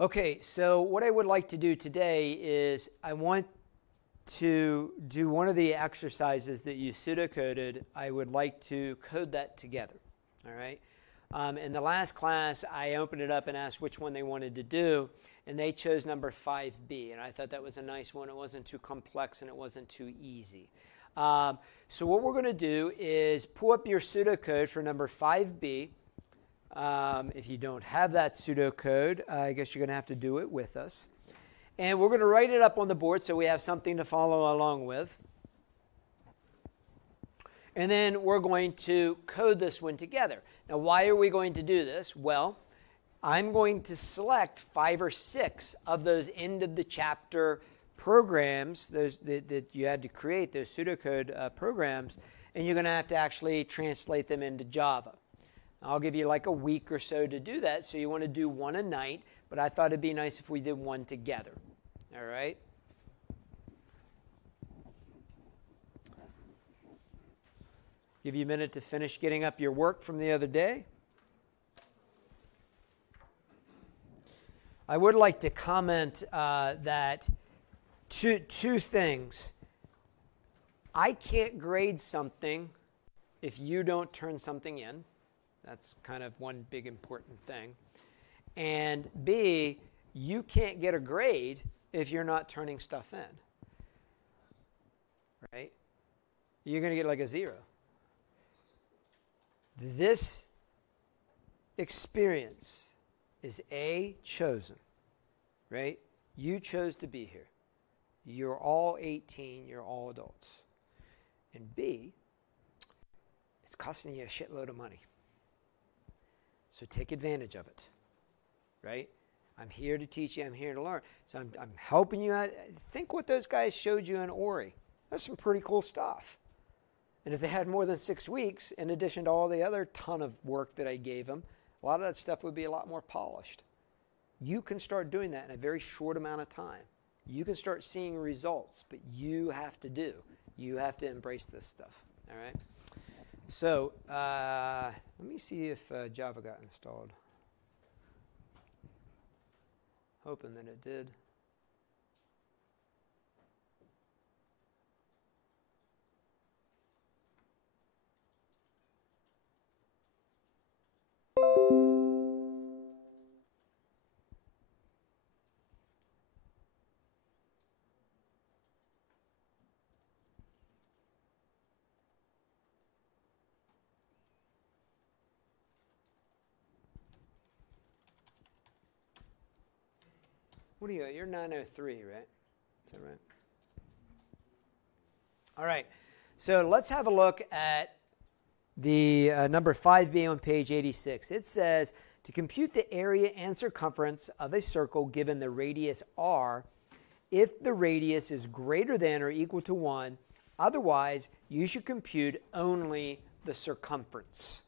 Okay, so what I would like to do today is I want to do one of the exercises that you pseudocoded. I would like to code that together, all right? In the last class, I opened it up and asked which one they wanted to do, and they chose number 5B, and I thought that was a nice one. It wasn't too complex and it wasn't too easy. So what we're going to do is pull up your pseudocode for number 5B. If you don't have that pseudocode, I guess you're going to have to do it with us. And we're going to write it up on the board so we have something to follow along with. And then we're going to code this one together. Now, why are we going to do this? Well, I'm going to select 5 or 6 of those end of the chapter programs that you had to create, those pseudocode programs, and you're going to have to actually translate them into Java. I'll give you like a week or so to do that, so you want to do one a night, but I thought it'd be nice if we did one together. All right? Give you a minute to finish getting up your work from the other day. I would like to comment that two things. I can't grade something if you don't turn something in. That's kind of one big important thing. And B, you can't get a grade if you're not turning stuff in. Right? You're going to get like a 0. This experience is A, chosen. Right? You chose to be here. You're all 18. You're all adults. And B, it's costing you a shitload of money. So take advantage of it, right? I'm here to teach you. I'm here to learn. So I'm helping you out. Think what those guys showed you in Ori. That's some pretty cool stuff. And if they had more than 6 weeks, in addition to all the other ton of work that I gave them, a lot of that stuff would be a lot more polished. You can start doing that in a very short amount of time. You can start seeing results, but you have to do. You have to embrace this stuff, all right? So let me see if Java got installed. Hoping that it did. What are you at? You're 903, right? Is that right? All right. So let's have a look at the number 5B on page 86. It says, to compute the area and circumference of a circle given the radius r, if the radius is greater than or equal to 1, otherwise you should compute only the circumference.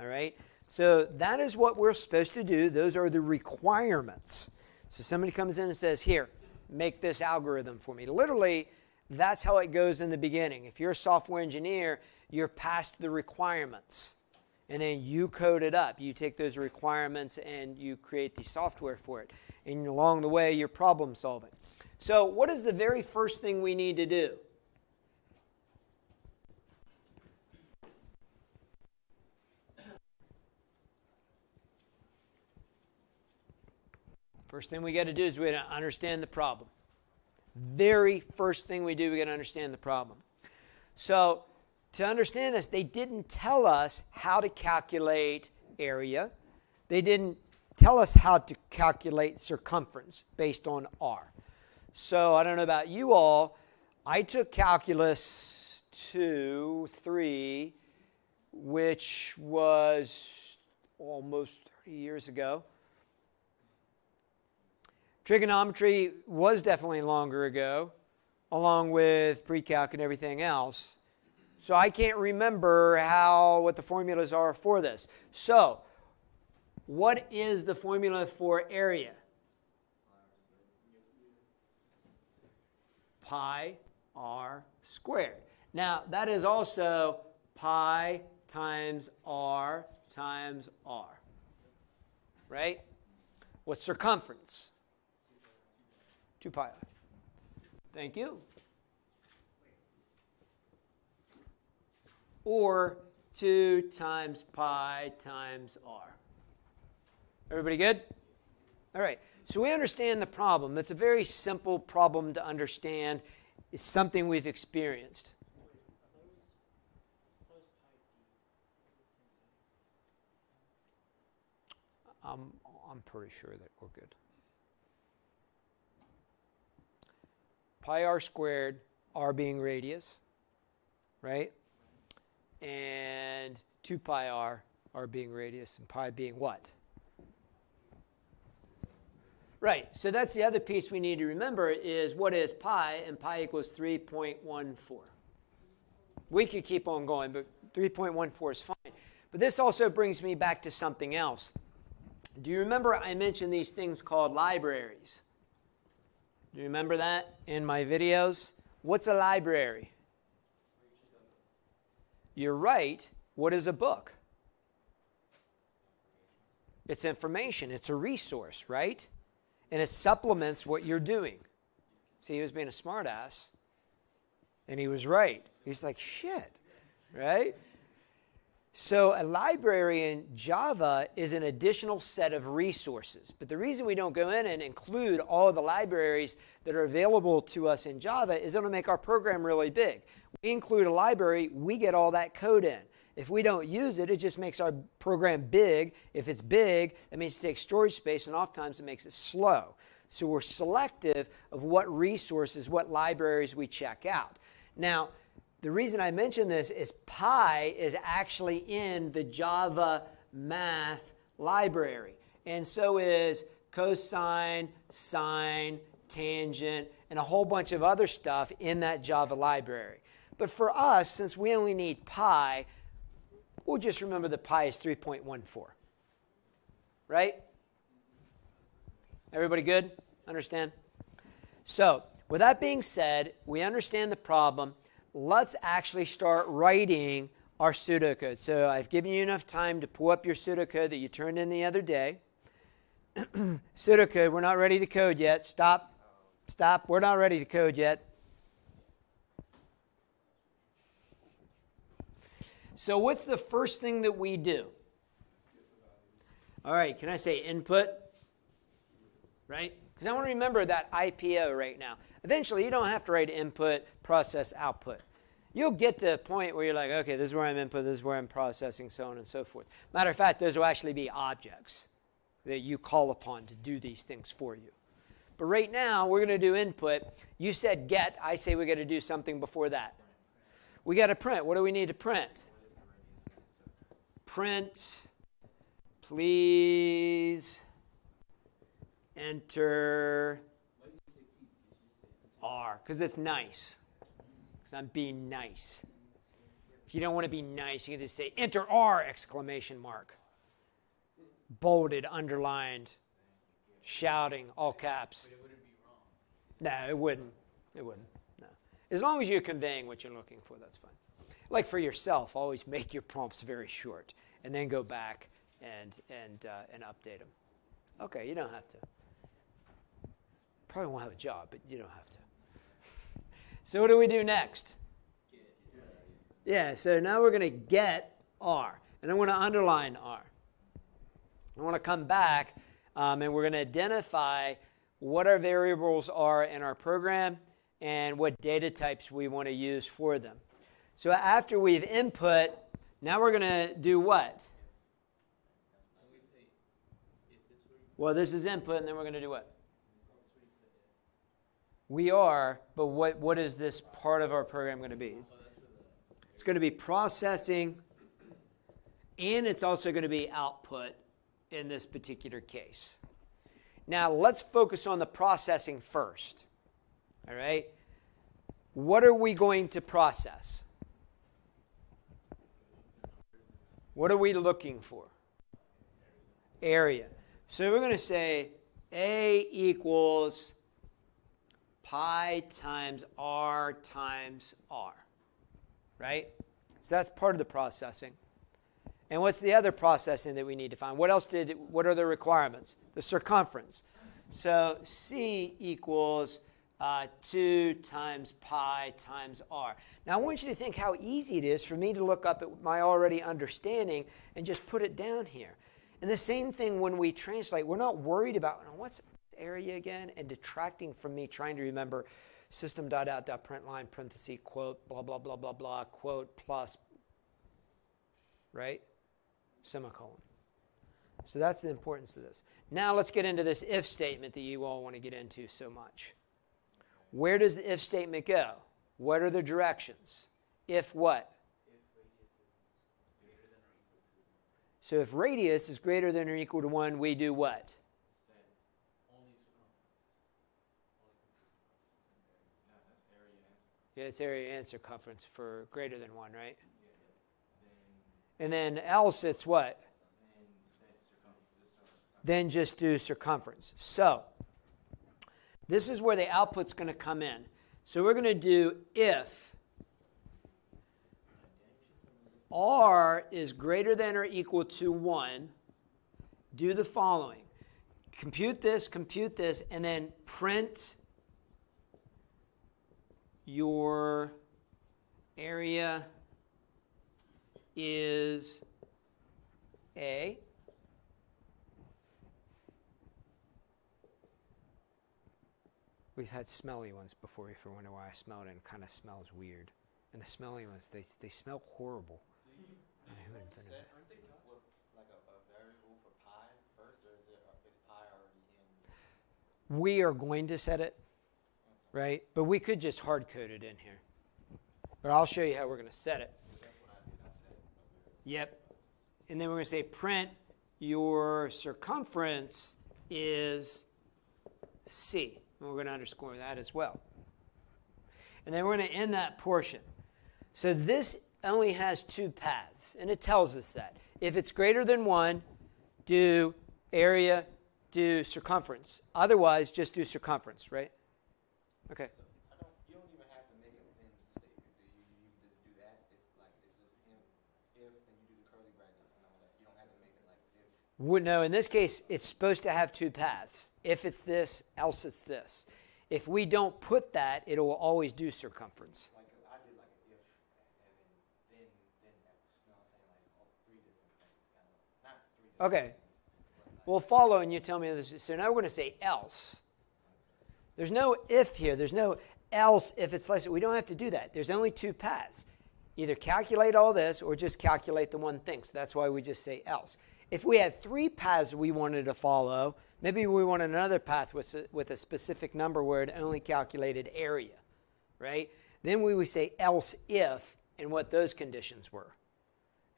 All right? So that is what we're supposed to do. Those are the requirements. So somebody comes in and says, here, make this algorithm for me. Literally, that's how it goes in the beginning. If you're a software engineer, you're past the requirements. And then you code it up. You take those requirements and you create the software for it. And along the way, you're problem solving. So what is the very first thing we need to do? First thing we got to do is we got to understand the problem. Very first thing we do, we got to understand the problem. So to understand this, they didn't tell us how to calculate area. They didn't tell us how to calculate circumference based on R. So I don't know about you all. I took calculus 2, 3, which was almost 30 years ago. Trigonometry was definitely longer ago, along with pre-calc and everything else. So I can't remember what the formulas are for this. So what is the formula for area? Pi r squared. Now, that is also pi times r times r. Right? What's circumference? 2 pi r. Thank you. Or 2 times pi times r. Everybody good? All right. So we understand the problem. It's a very simple problem to understand. It's something we've experienced. I'm pretty sure that we're good. Pi r squared, r being radius, right? And 2 pi r being radius, and pi being what? Right, so that's the other piece we need to remember is what is pi, and pi equals 3.14. We could keep on going, but 3.14 is fine. But this also brings me back to something else. Do you remember I mentioned these things called libraries? Do you remember that in my videos? What's a library? You're right. What is a book? It's information. It's a resource, right? And it supplements what you're doing. See, he was being a smartass, and he was right. He's like, shit, right? So a library in Java is an additional set of resources. But the reason we don't go in and include all of the libraries that are available to us in Java is it'll make our program really big. We include a library, we get all that code in. If we don't use it, it just makes our program big. If it's big, that means it takes storage space, and oftentimes it makes it slow. So we're selective of what resources, what libraries we check out. Now, the reason I mention this is pi is actually in the Java math library. And so is cosine, sine, tangent, and a whole bunch of other stuff in that Java library. But for us, since we only need pi, we'll just remember that pi is 3.14. Right? Everybody good? Understand? So, with that being said, we understand the problem. Let's actually start writing our pseudocode. So I've given you enough time to pull up your pseudocode that you turned in the other day. Pseudocode, we're not ready to code yet. Stop. Stop. We're not ready to code yet. So what's the first thing that we do? All right, can I say input? Right? Because I want to remember that IPO right now. Eventually, you don't have to write input, process, output. You'll get to a point where you're like, okay, this is where I'm input, this is where I'm processing, so on and so forth. Matter of fact, those will actually be objects that you call upon to do these things for you. But right now, we're going to do input. You said get. I say we got to do something before that. We got to print. What do we need to print? Print, please enter R, because it's nice. Because I'm being nice. If you don't want to be nice, you can just say enter R, exclamation mark. Bolded, underlined, shouting, all caps. But it wouldn't be wrong. No, it wouldn't. It wouldn't. No. As long as you're conveying what you're looking for, that's fine. Like for yourself, always make your prompts very short, and then go back and update them. Okay, you don't have to. Probably won't have a job, but you don't have to. So what do we do next? Yeah, so now we're going to get R, and I'm going to underline R. I want to come back, and we're going to identify what our variables are in our program and what data types we want to use for them. So after we've input, now we're going to do what? Well, this is input, and then we're going to do what? We are, but what is this part of our program going to be? It's going to be processing, and it's also going to be output in this particular case. Now, let's focus on the processing first. All right? What are we going to process? What are we looking for? Area. So we're going to say A equals pi times R times R. Right? So that's part of the processing. And what's the other processing that we need to find? What are the requirements? The circumference. So C equals 2 times pi times r. Now I want you to think how easy it is for me to look up at my already understanding and just put it down here. And the same thing when we translate. We're not worried about, what's area again, and detracting from me trying to remember system.out.println, parenthesis, quote, blah, blah, blah, blah, blah, quote, plus, right? Semicolon. So that's the importance of this. Now let's get into this if statement that you all want to get into so much. Where does the if statement go? What are the directions? If what? So if radius is greater than or equal to 1, we do what? Yeah, it's area and circumference for greater than 1, right? And then else it's what? Then just do circumference. So this is where the output's going to come in. So we're going to do if r is greater than or equal to 1, do the following. Compute this, and then print your area is A. We've had smelly ones before, if you wonder why I smell it, and it kind of smells weird. And the smelly ones, they smell horrible. I don't know who invented that. Aren't they taught with like a variable for pi first, or is pi already in? We are going to set it, right? But we could just hard code it in here. But I'll show you how we're going to set it. That's what I did. I said a variable. Yep. And then we're going to say print your circumference is C. And we're going to underscore that as well. And then we're going to end that portion. So this only has 2 paths, and it tells us that. If it's greater than 1, do area, do circumference. Otherwise, just do circumference, right? Okay. So you don't even have to make a then statement, do you? You can just do that. If like it's just if, then you do the curly brackets and all that. You don't have to make it like if. No, in this case, it's supposed to have 2 paths. If it's this, else it's this. If we don't put that, it will always do circumference. Like I did like an if and then else. You know what I'm saying? Like all 3 different things, kind of. Not 3 different Okay. things. We'll follow and you tell me this. So now we're going to say else. There's no if here. There's no else if it's less. We don't have to do that. There's only 2 paths. Either calculate all this or just calculate the one thing. So that's why we just say else. If we had 3 paths we wanted to follow, maybe we wanted another path with a specific number where it only calculated area, right? Then we would say else if and what those conditions were.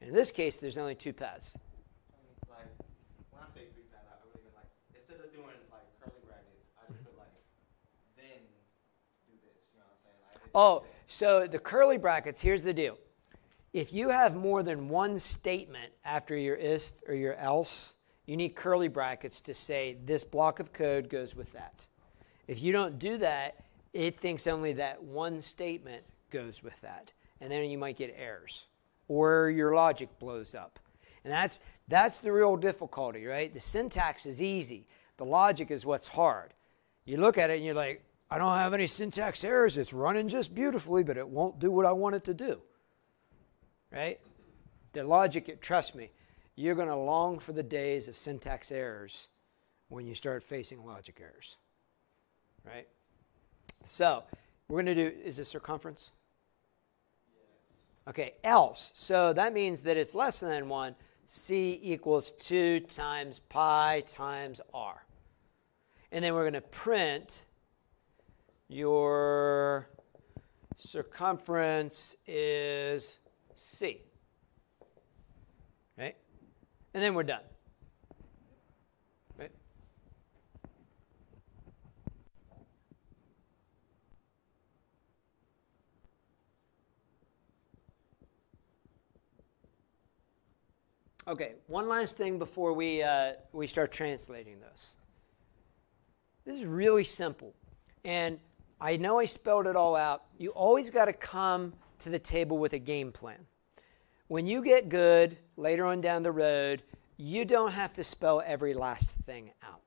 In this case, there's only 2 paths. Like when I say 3 paths, I would even like instead of doing like curly brackets, I just put like then do this. You know what I'm saying? Like, So the curly brackets, here's the deal. If you have more than one statement after your if or your else, you need curly brackets to say this block of code goes with that. If you don't do that, it thinks only that one statement goes with that. And then you might get errors. Or your logic blows up. And that's the real difficulty, right? The syntax is easy. The logic is what's hard. You look at it and you're like, I don't have any syntax errors. It's running just beautifully, but it won't do what I want it to do. Right? The logic, trust me, you're going to long for the days of syntax errors when you start facing logic errors. Right? So, we're going to do, is it circumference? Yes. Okay, else. So that means that it's less than 1. C equals 2 times pi times r. And then we're going to print your circumference is C. Right? And then we're done. Right? Okay, one last thing before we start translating this. This is really simple. And I know I spelled it all out. You always got to come to the table with a game plan. When you get good later on down the road, you don't have to spell every last thing out.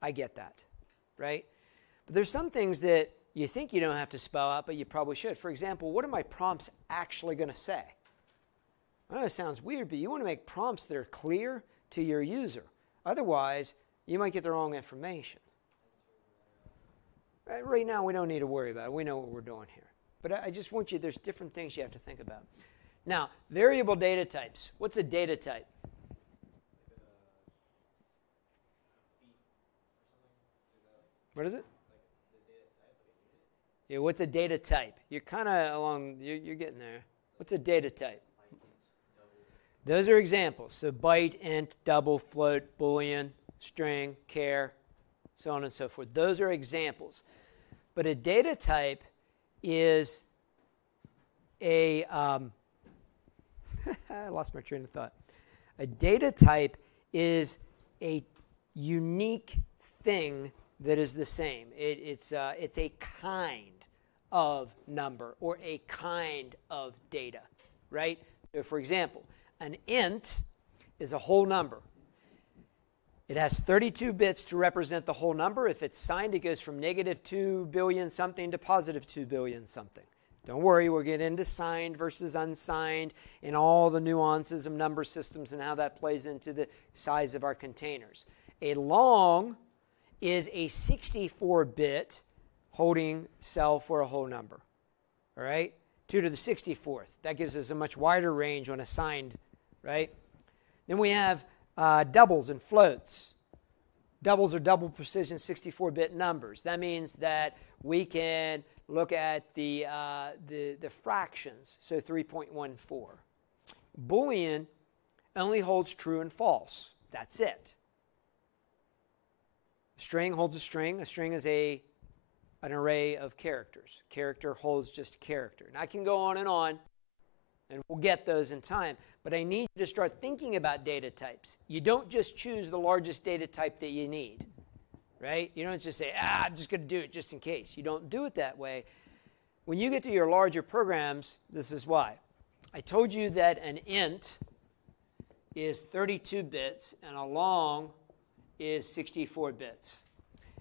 I get that. right? But there's some things that you think you don't have to spell out, but you probably should. For example, what are my prompts actually going to say? I know it sounds weird, but you want to make prompts that are clear to your user. Otherwise, you might get the wrong information. Right now, we don't need to worry about it. We know what we're doing here. But I just want you, there's different things you have to think about. Now, variable data types. What's a data type? What is it? Yeah, what's a data type? You're kind of along, you're getting there. What's a data type? Those are examples. So byte, int, double, float, boolean, string, char, so on and so forth. Those are examples. But a data type is a, I lost my train of thought. A data type is a unique thing that is the same. It's a kind of number or a kind of data, right? So for example, an int is a whole number. It has 32 bits to represent the whole number. If it's signed, it goes from negative 2 billion something to positive 2 billion something. Don't worry, we'll get into signed versus unsigned and all the nuances of number systems and how that plays into the size of our containers. A long is a 64-bit holding cell for a whole number, all right? 2 to the 64th. That gives us a much wider range on a signed, right? Then we have doubles and floats. Doubles are double precision 64-bit numbers. That means that we can look at the fractions, so 3.14. Boolean only holds true and false. That's it. String holds a string. A string is an array of characters. Character holds just character. And I can go on, and we'll get those in time. But I need you to start thinking about data types. You don't just choose the largest data type that you need, right? You don't just say, I'm just going to do it just in case. You don't do it that way. When you get to your larger programs, this is why. I told you that an int is 32 bits and a long is 64 bits.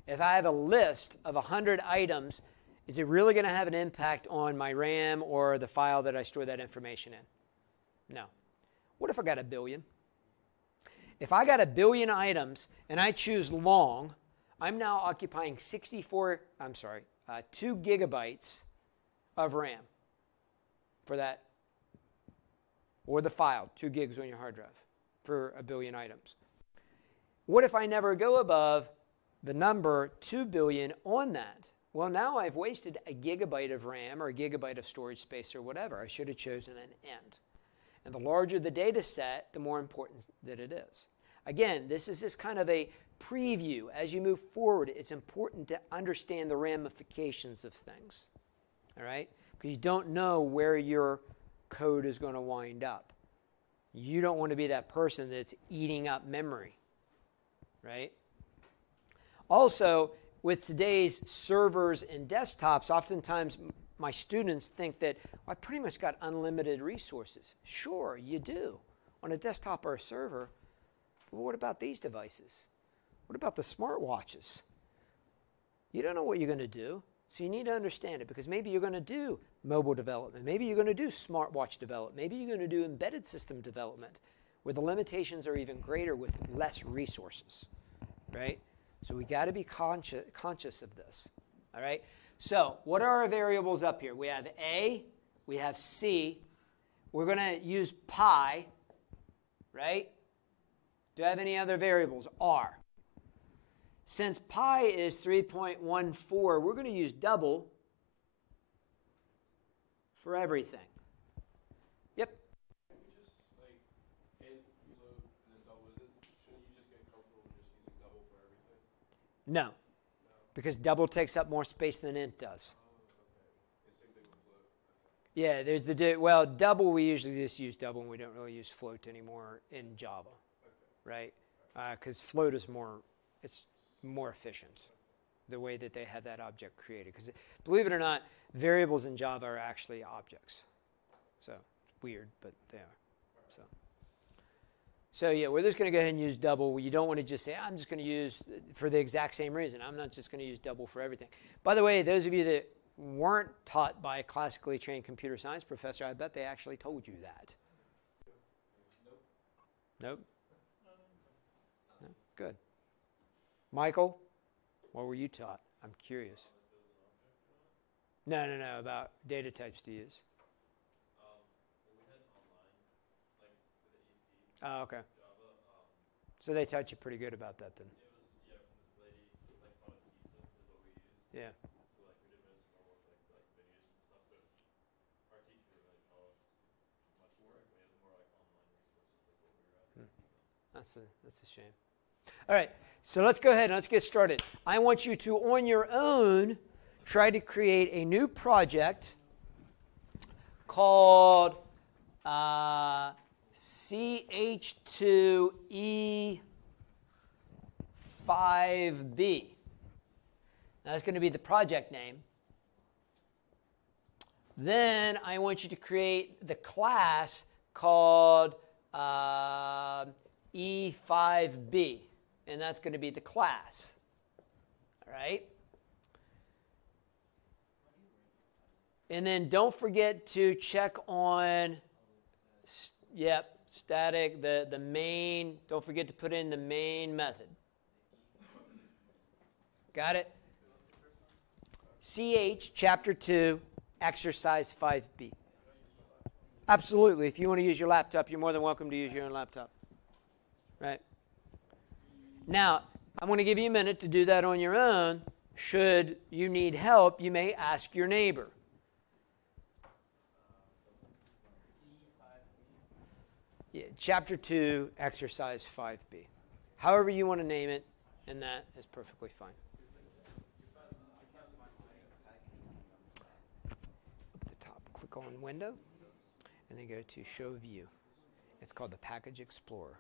If I have a list of 100 items, is it really going to have an impact on my RAM or the file that I store that information in? No. What if I got a billion? If I got a billion items and I choose long, I'm now occupying 2 gigabytes of RAM for that, or the file, 2 gigs on your hard drive for a billion items. What if I never go above the number 2 billion on that? Well, now I've wasted a gigabyte of RAM or a gigabyte of storage space or whatever. I should have chosen an int. And the larger the data set, the more important that it is. Again, this is just kind of a preview. As you move forward, it's important to understand the ramifications of things. All right? Because you don't know where your code is going to wind up. You don't want to be that person that's eating up memory. Right? Also, with today's servers and desktops, oftentimes my students think that I pretty much got unlimited resources. Sure, you do on a desktop or a server. But what about these devices? What about the smartwatches? You don't know what you're going to do, so you need to understand it, because maybe you're going to do mobile development. Maybe you're going to do smartwatch development. Maybe you're going to do embedded system development, where the limitations are even greater with less resources, right? So we got to be conscious of this, all right? So what are our variables up here? We have A, we have C. We're going to use pi, right? Do I have any other variables? R. Since pi is 3.14, we're going to use double for everything. Yep. No, because double takes up more space than int does. Yeah, there's double, we usually just use double, and we don't really use float anymore in Java, right? Because float is it's more efficient, the way that they have that object created. Because believe it or not, variables in Java are actually objects. So, weird, but they are. So yeah, we're just going to go ahead and use double. You don't want to just say, I'm just going to use for the exact same reason. I'm not just going to use double for everything. By the way, those of you that weren't taught by a classically trained computer science professor, I bet they actually told you that. Nope. No? Good. Michael, what were you taught? I'm curious. No, about data types to use. Oh, okay. So they taught you pretty good about that then. Yeah. That's a shame. All right, so let's go ahead and let's get started. I want you to, on your own, try to create a new project called CH2E5B. That's going to be the project name. Then I want you to create the class called E5B, and that's going to be the class. All right? And then don't forget to check on, static, the main. Don't forget to put in the main method. Got it? CH, Chapter 2, Exercise 5B. Absolutely. If you want to use your laptop, you're more than welcome to use your own laptop. Right? Now, I'm going to give you a minute to do that on your own. Should you need help, you may ask your neighbor. Yeah, Chapter 2, Exercise 5B. However you want to name it, and that is perfectly fine. Up at the top, click on Window, and then go to Show View. It's called the Package Explorer.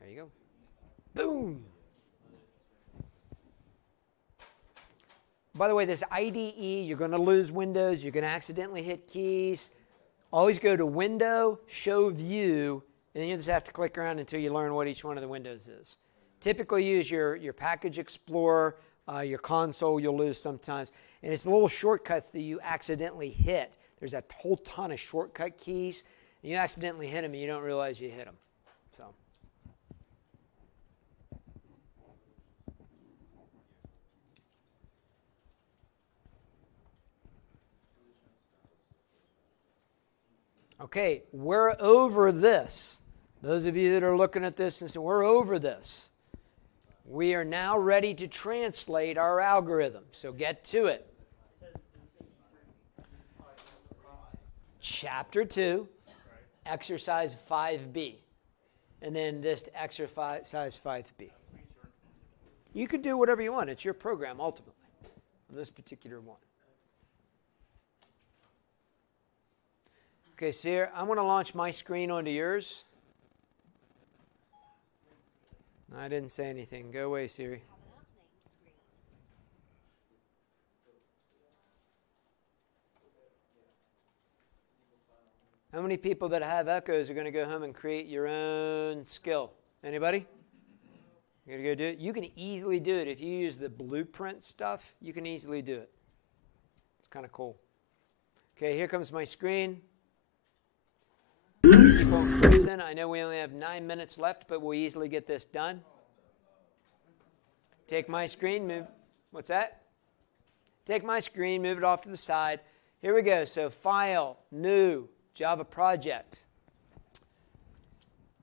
There you go. Boom! By the way, this IDE, you're going to lose windows. You're going to accidentally hit keys. Always go to Window, Show View, and then you just have to click around until you learn what each one of the windows is. Typically use your Package Explorer, your console you'll lose sometimes. And it's the little shortcuts that you accidentally hit. There's a whole ton of shortcut keys. And you accidentally hit them and you don't realize you hit them. So. Okay, we're over this. Those of you that are looking at this and saying, we're over this. We are now ready to translate our algorithm. So get to it. Chapter 2, Exercise 5B. And then this Exercise 5B. You can do whatever you want. It's your program, ultimately, on this particular one. Okay, Sierra, I'm going to launch my screen onto yours. I didn't say anything. Go away, Siri. How many people that have echoes are going to go home and create your own skill? Anybody? You're going to go do it? You can easily do it. If you use the blueprint stuff, you can easily do it. It's kind of cool. Okay, here comes my screen. I know we only have 9 minutes left, but we'll easily get this done. Take my screen, move. What's that? Take my screen, move it off to the side. Here we go. So File, New, Java Project.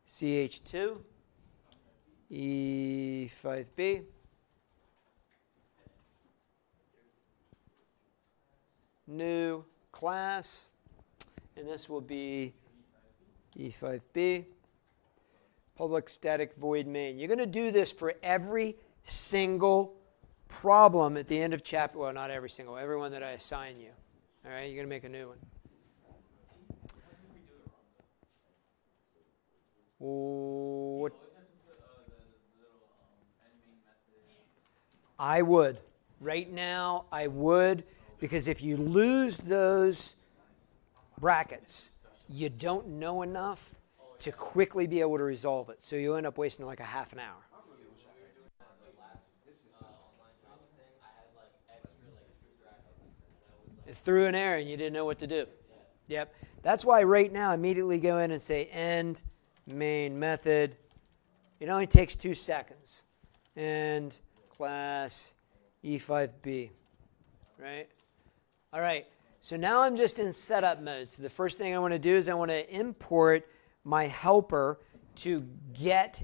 CH2, E5B. New class. And this will be E5B, public static void main. You're going to do this for every single problem at the end of chapter. Well, not every single, every one that I assign you. All right, you're going to make a new one. What? I would. Right now, I would, because if you lose those brackets, you don't know enough to quickly be able to resolve it. So you end up wasting like a half an hour. It threw an error and you didn't know what to do. Yep. That's why right now immediately go in and say end main method. It only takes 2 seconds. End class E5B. Right? All right. So now I'm just in setup mode. So the first thing I want to do is I want to import my helper to get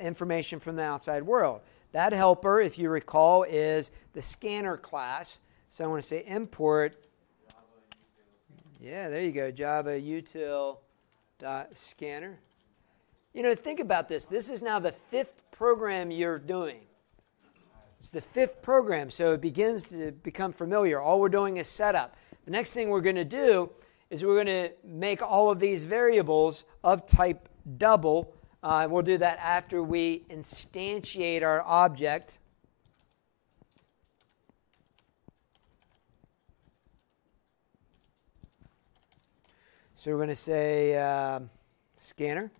information from the outside world. That helper, if you recall, is the scanner class. So I want to say import. Yeah, there you go. Java util.scanner. You know, think about this. This is now the 5th program you're doing. It's the 5th program, so it begins to become familiar. All we're doing is setup. The next thing we're going to do is we're going to make all of these variables of type double. And we'll do that after we instantiate our object. So we're going to say scanner.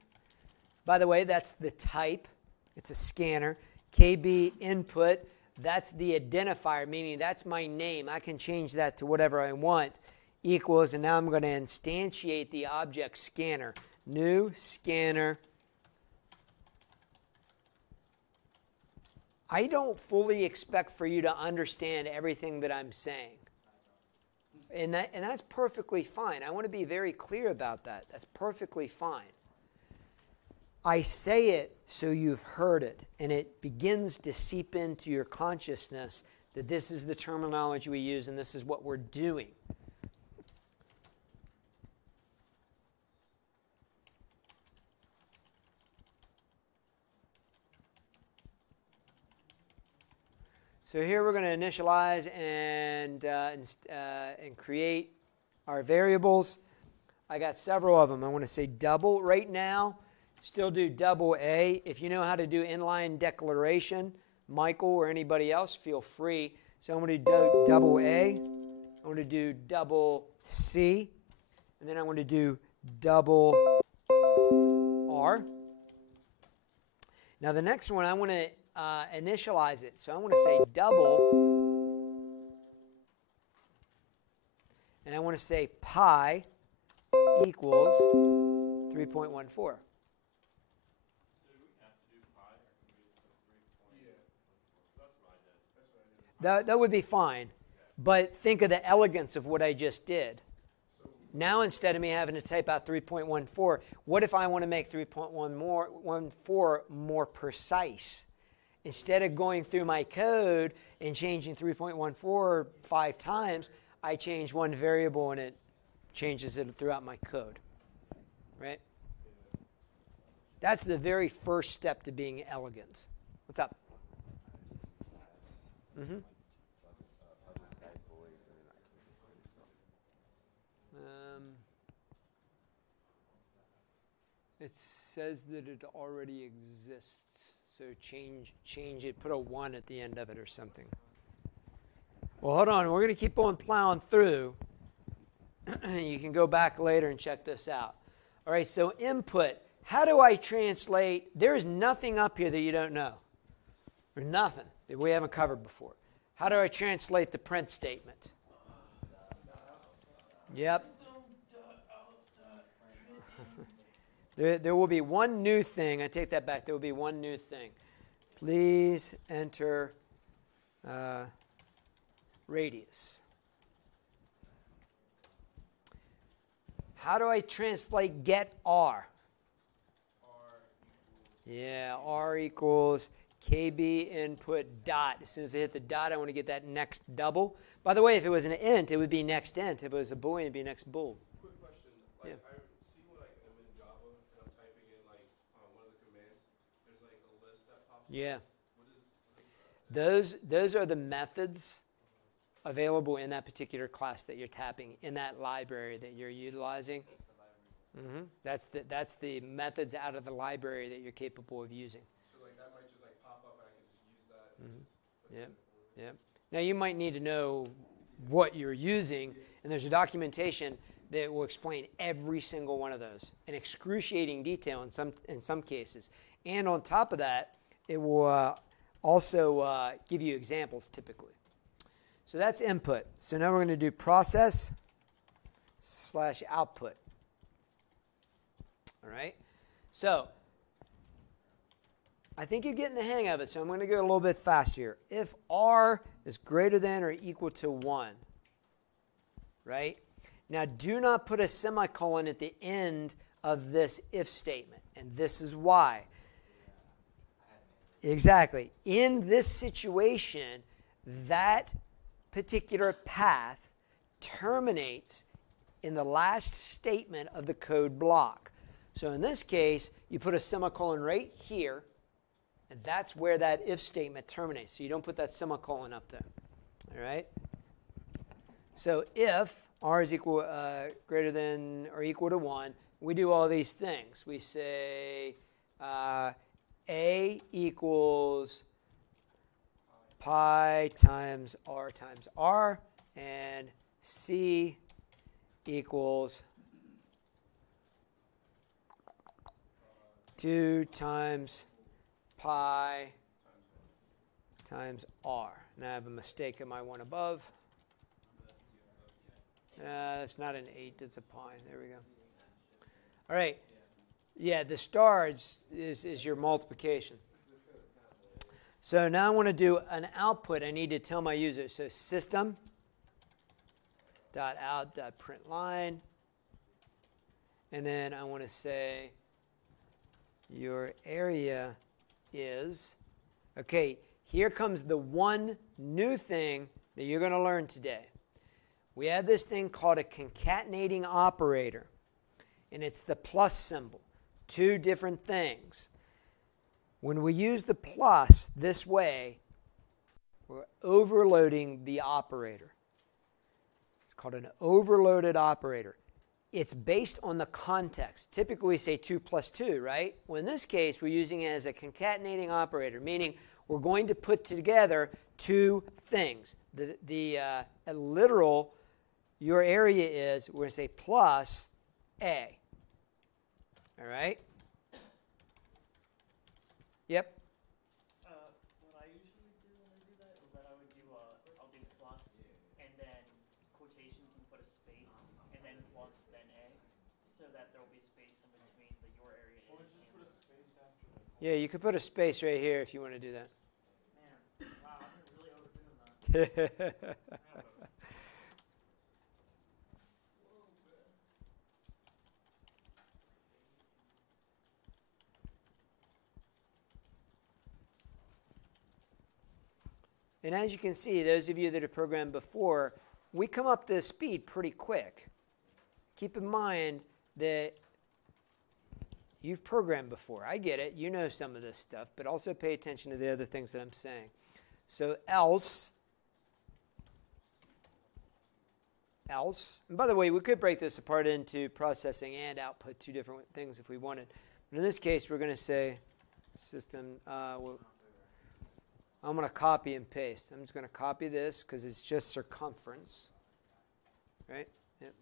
By the way, that's the type. It's a scanner. KB input, that's the identifier, meaning that's my name. I can change that to whatever I want. Equals, and now I'm going to instantiate the object scanner. New scanner. I don't fully expect for you to understand everything that I'm saying. And that's perfectly fine. I want to be very clear about that. That's perfectly fine. I say it so you've heard it, and it begins to seep into your consciousness that this is the terminology we use and this is what we're doing. So here we're going to initialize and create our variables. I got several of them. I want to say double right now. Still do double A. If you know how to do inline declaration, Michael or anybody else, feel free. So I'm going to do double A. I want to do double C. And then I want to do double R. Now the next one, I want to initialize it. So I want to say double, and I want to say pi equals 3.14. That would be fine, but think of the elegance of what I just did. Now instead of me having to type out 3.14, what if I want to make 3.14 more precise? Instead of going through my code and changing 3.14 5 times, I change one variable and it changes it throughout my code. Right? That's the very first step to being elegant. What's up? Mm-hmm. It says that it already exists. So change it, put a 1 at the end of it or something. Well, hold on. We're going to keep on plowing through. You can go back later and check this out. All right, so input. How do I translate? There's nothing up here that you don't know. There's nothing that we haven't covered before. How do I translate the print statement? Yep. There will be one new thing. I take that back. There will be one new thing. Please enter radius. How do I translate get R? Yeah, R equals KB input dot. As soon as I hit the dot, I want to get that next double. By the way, if it was an int, it would be next int. If it was a boolean, it would be next bool. Quick question. Yeah. I see when I'm in Java and I'm typing in one of the commands, there's a list that pops up. Yeah. What is that? Those are the methods available in that particular class that you're tapping, in that library that you're utilizing. Mm-hmm. That's the methods out of the library that you're capable of using. So that might just pop up and I can just use that. Mm-hmm. Yeah. Now you might need to know what you're using, and there's a documentation that will explain every single one of those in excruciating detail in some cases. And on top of that, it will also give you examples typically. So that's input. So now we're going to do process / output. All right? So I think you're getting the hang of it, so I'm going to go a little bit faster here. If R is greater than or equal to 1, right? Now, do not put a semicolon at the end of this if statement, and this is why. Exactly. In this situation, that particular path terminates in the last statement of the code block. So in this case, you put a semicolon right here, and that's where that if statement terminates. So you don't put that semicolon up there. All right? So if R is greater than or equal to 1, we do all these things. We say A equals pi times R, and C equals 2 times pi times R. Now I have a mistake in my one above. It's not an 8, it's a pi. There we go. All right. Yeah, the star is your multiplication. So now I want to do an output. I need to tell my user. So system.out.println. And then I want to say your area is, okay, here comes the one new thing that you're going to learn today. We have this thing called a concatenating operator, and it's the plus symbol. Two different things. When we use the plus this way, we're overloading the operator. It's called an overloaded operator. It's based on the context. Typically we say 2 plus 2, right? Well, in this case, we're using it as a concatenating operator, meaning we're going to put together two things. A literal, your area is, we're going to say plus A. All right? Yep. What I usually do when I do that is that I'll do plus, and then quotations and put a space, and then plus, then A, so that there will be space in between the your area is. Or just put a space after the. Yeah, you could put a space right here if you want to do that. Man, wow, I've been really overdoing that. And as you can see, those of you that have programmed before, we come up to speed pretty quick. Keep in mind that you've programmed before. I get it. You know some of this stuff, but also pay attention to the other things that I'm saying. So else, and by the way, we could break this apart into processing and output, two different things if we wanted. But in this case, we're going to say system, I'm going to copy and paste. I'm just going to copy this because it's just circumference. Right? Yep.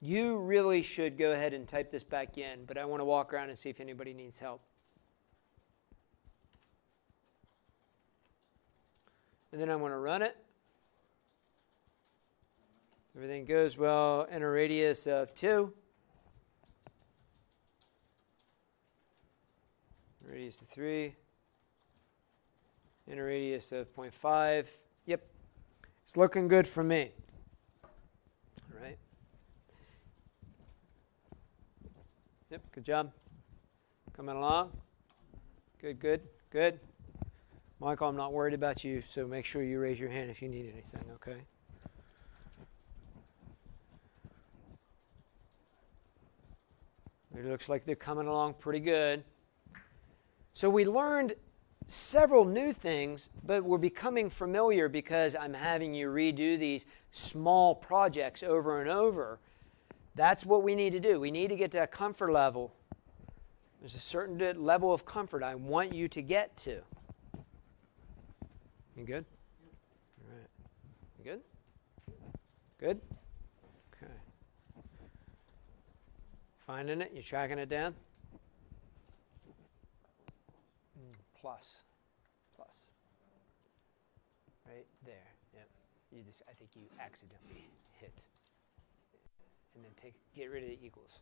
You really should go ahead and type this back in, but I want to walk around and see if anybody needs help. And then I'm going to run it. Everything goes well. Enter radius of 2. Radius of 3. Inner radius of 0.5. Yep. It's looking good for me. All right. Yep, good job. Coming along. Good, good, good. Michael, I'm not worried about you, so make sure you raise your hand if you need anything, okay? It looks like they're coming along pretty good. So we learned several new things, but we're becoming familiar because I'm having you redo these small projects over and over. That's what we need to do. We need to get to a comfort level. There's a certain level of comfort I want you to get to. You good? All right. You good? Good? Finding it? You tracking it down? Plus. Right there. Yep. I think you accidentally hit. And then get rid of the equals.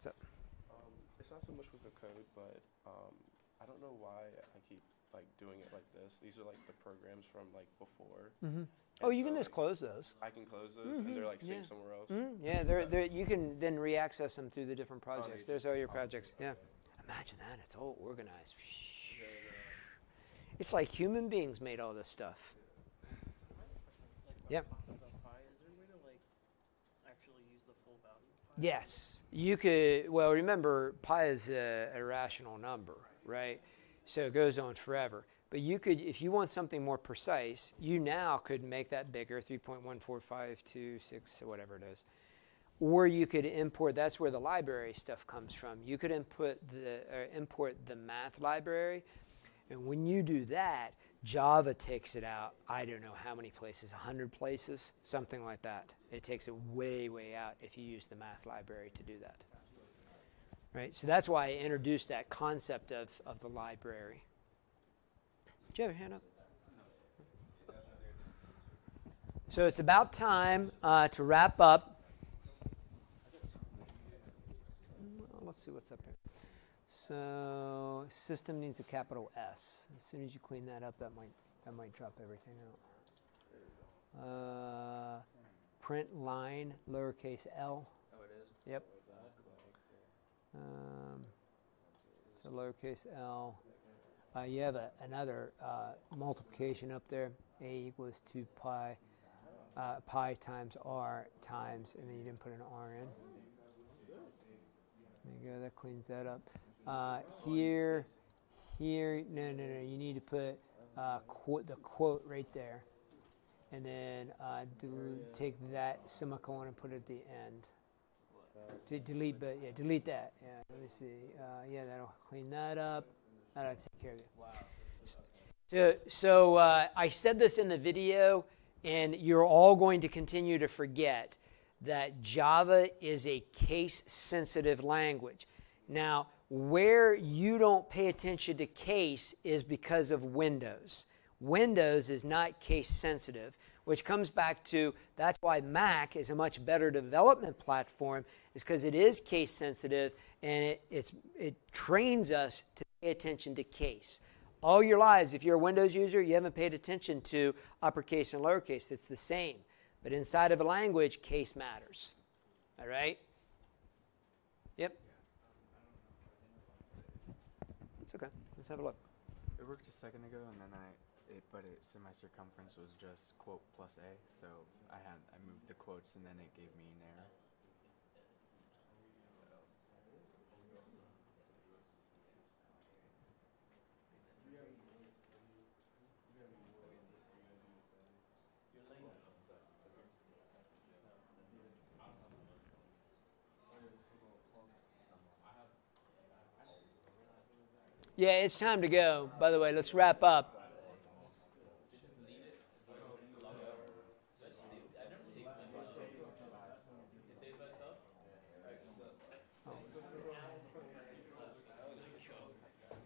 So. It's not so much with the code, but I don't know why I keep like doing it like this. These are like the programs from like before. Mm-hmm. Oh, you can just close those. I can close those, and they're like saved somewhere else. Yeah, they're you can then re-access them through the different projects. There's all your projects. Yeah. Imagine that. It's all organized. It's like human beings made all this stuff. Yeah. Is there a way to like actually use the full value of pi? Yes. You could, well, remember, pi is a rational number, right? So it goes on forever. But you could, if you want something more precise, you now could make that bigger, 3.14526, or whatever it is. Or you could import, that's where the library stuff comes from. You could import the math library. And when you do that, Java takes it out, I don't know how many places, 100 places, something like that. It takes it way, way out if you use the math library to do that. Right? So that's why I introduced that concept of the library. Did you have your hand up? So it's about time to wrap up. Well, let's see what's up here. So system needs a capital S. As soon as you clean that up, that might drop everything out. Print line lowercase l. Oh, it is? Yep. It's a lowercase l. You have another multiplication up there. A equals 2 pi. Pi times r times, and then you didn't put an r in. There you go. That cleans that up. Here, no, you need to put the quote right there. And then take that semicolon and put it at the end. Delete that. Yeah, let me see. Yeah, that'll clean that up. That'll take care of it. Wow. So I said this in the video, and you're all going to continue to forget that Java is a case-sensitive language. Now, where you don't pay attention to case is because of Windows. Windows is not case-sensitive, which comes back to that's why Mac is a much better development platform, is because it is case-sensitive, and it trains us to pay attention to case. All your lives, if you're a Windows user, you haven't paid attention to uppercase and lowercase. It's the same. But inside of a language, case matters. All right? Yep. It's okay. Let's have a look. It worked a second ago, and then but its semi-circumference was just quote plus a, so I moved the quotes, and then it gave me an error. Yeah, it's time to go. By the way, let's wrap up.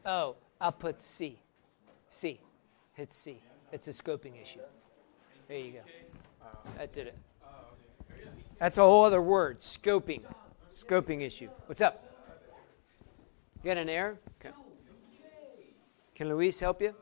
Oh, I'll put C. C. Hit C. It's a scoping issue. There you go. That did it. That's a whole other word. Scoping. Scoping issue. What's up? You got an error? Okay. Can Luis help you?